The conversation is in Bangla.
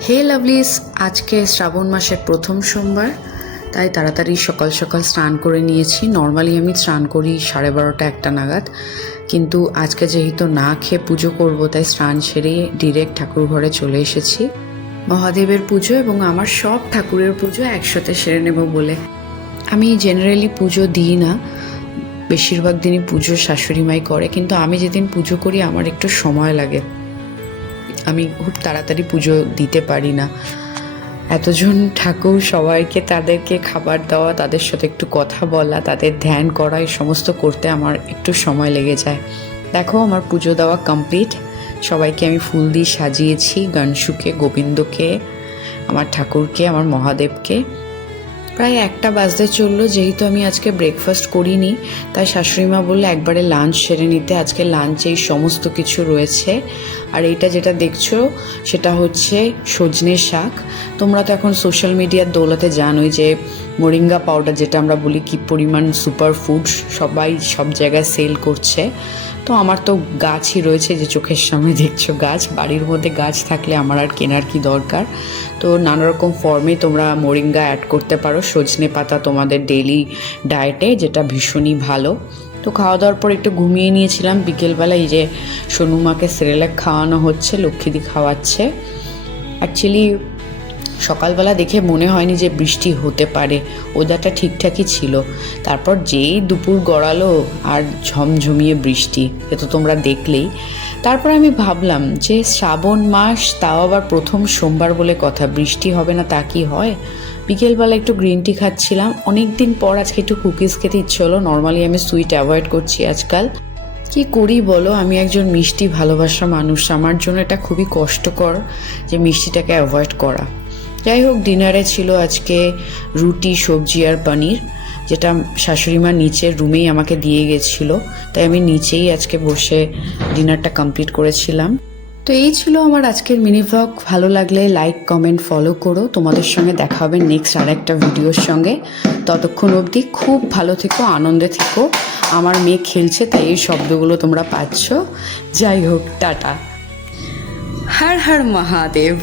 হে লাভলিস, আজকে শ্রাবণ মাসের প্রথম সোমবার, তাই তাড়াতাড়ি সকাল সকাল স্নান করে নিয়েছি। নর্মালি আমি স্নান করি 12:30 একটা নাগাদ, কিন্তু আজকে যেহেতু না খেয়ে পুজো করব, তাই স্নান সেরে ডিরেক্ট ঠাকুর ঘরে চলে এসেছি। মহাদেবের পুজো এবং আমার সব ঠাকুরের পুজো একসাথে সেরে নেব বলে। আমি জেনারেলি পুজো দিই না, বেশিরভাগ দিনই পুজো শাশুড়ি মাই করে, কিন্তু আমি যেদিন পুজো করি আমার একটু সময় লাগে, আমি খুব তাড়াতাড়ি পুজো দিতে পারি না। এতজন ঠাকুর, সবাইকে তাদেরকে খাবার দেওয়া, তাদের সাথে একটু কথা বলা, তাদের ধ্যান করা, এই সমস্ত করতে আমার একটু সময় লেগে যায়। দেখো, আমার পুজো দেওয়া কমপ্লিট। সবাইকে আমি ফুল দিয়ে সাজিয়েছি, গণশুকে, গোবিন্দকে, আমার ঠাকুরকে, আমার মহাদেবকে। প্রায় 1টা বাজতে চললো। যেহেতু আমি আজকে ব্রেকফাস্ট করিনি, তাই শাশুড়িমা বললে একবারে লাঞ্চ সেরে নিতে। আজকে লাঞ্চে এই সমস্ত কিছু রয়েছে। আর এইটা যেটা দেখছো সেটা হচ্ছে সজনে শাক। তোমরা তো এখন সোশ্যাল মিডিয়ার দৌলতে জানোই যে মোরিঙ্গা পাউডার, যেটা আমরা বলি, কি পরিমাণ সুপার ফুড সবাই সব জায়গায় সেল করছে। তো আমার তো গাছই রয়েছে, যে চোখের সামনে দেখছো গাছ। বাড়ির মধ্যে গাছ থাকলে আমার আর কেনার কি দরকার। তো নানা রকম ফর্মে তোমরা মোরিঙ্গা অ্যাড করতে পারো, সজনে পাতা তোমাদের ডেইলি ডায়েটে, যেটা ভীষণই ভালো। তো খাওয়া দাওয়ার পর একটু ঘুমিয়ে নিয়েছিলাম। বিকেলবেলা এই যে সোনুমাকে সেরেলাক খাওয়ানো হচ্ছে, লক্ষ্মীদি খাওয়াচ্ছে। অ্যাকচুয়ালি সকালবেলা দেখে মনে হয়নি যে বৃষ্টি হতে পারে, ওয়েদারটা ঠিকঠাকই ছিল। তারপর যেই দুপুর গড়ালো আর ঝমঝমিয়ে বৃষ্টি, এ তো তোমরা দেখলেই। তারপর আমি ভাবলাম যে শ্রাবণ মাস, তাও আবার প্রথম সোমবার বলে কথা, বৃষ্টি হবে না তা কি হয়। বিকেলবেলা একটু গ্রিন টি খাচ্ছিলাম, অনেক দিন পর আজকে একটু কুকিজ খেতে ইচ্ছে হলো। নর্মালি আমি সুইট অ্যাভয়েড করছি আজকাল, কি করি বলো, আমি একজন মিষ্টি ভালোবাসা মানুষ, আমার জন্য এটা খুবই কষ্টকর যে মিষ্টিটাকে অ্যাভয়েড করা। যাই হোক, ডিনারে ছিল আজকে রুটি, সবজি আর পনির, যেটা শাশুড়িমা নিচের রুমেই আমাকে দিয়ে গেছিলো, তাই আমি নিচেই আজকে বসে ডিনারটা কমপ্লিট করেছিলাম। তো এই ছিল আমার আজকের মিনি ভ্লগ। ভালো লাগলে লাইক, কমেন্ট, ফলো করো। তোমাদের সঙ্গে দেখা হবে নেক্সট আর একটা ভিডিওর সঙ্গে। ততক্ষণ অবধি খুব ভালো থেকো, আনন্দে থেকো। আমার মেয়ে খেলছে, তাই এই শব্দগুলো তোমরা পাচ্ছ। যাই হোক, টাটা। হর হর মহাদেব।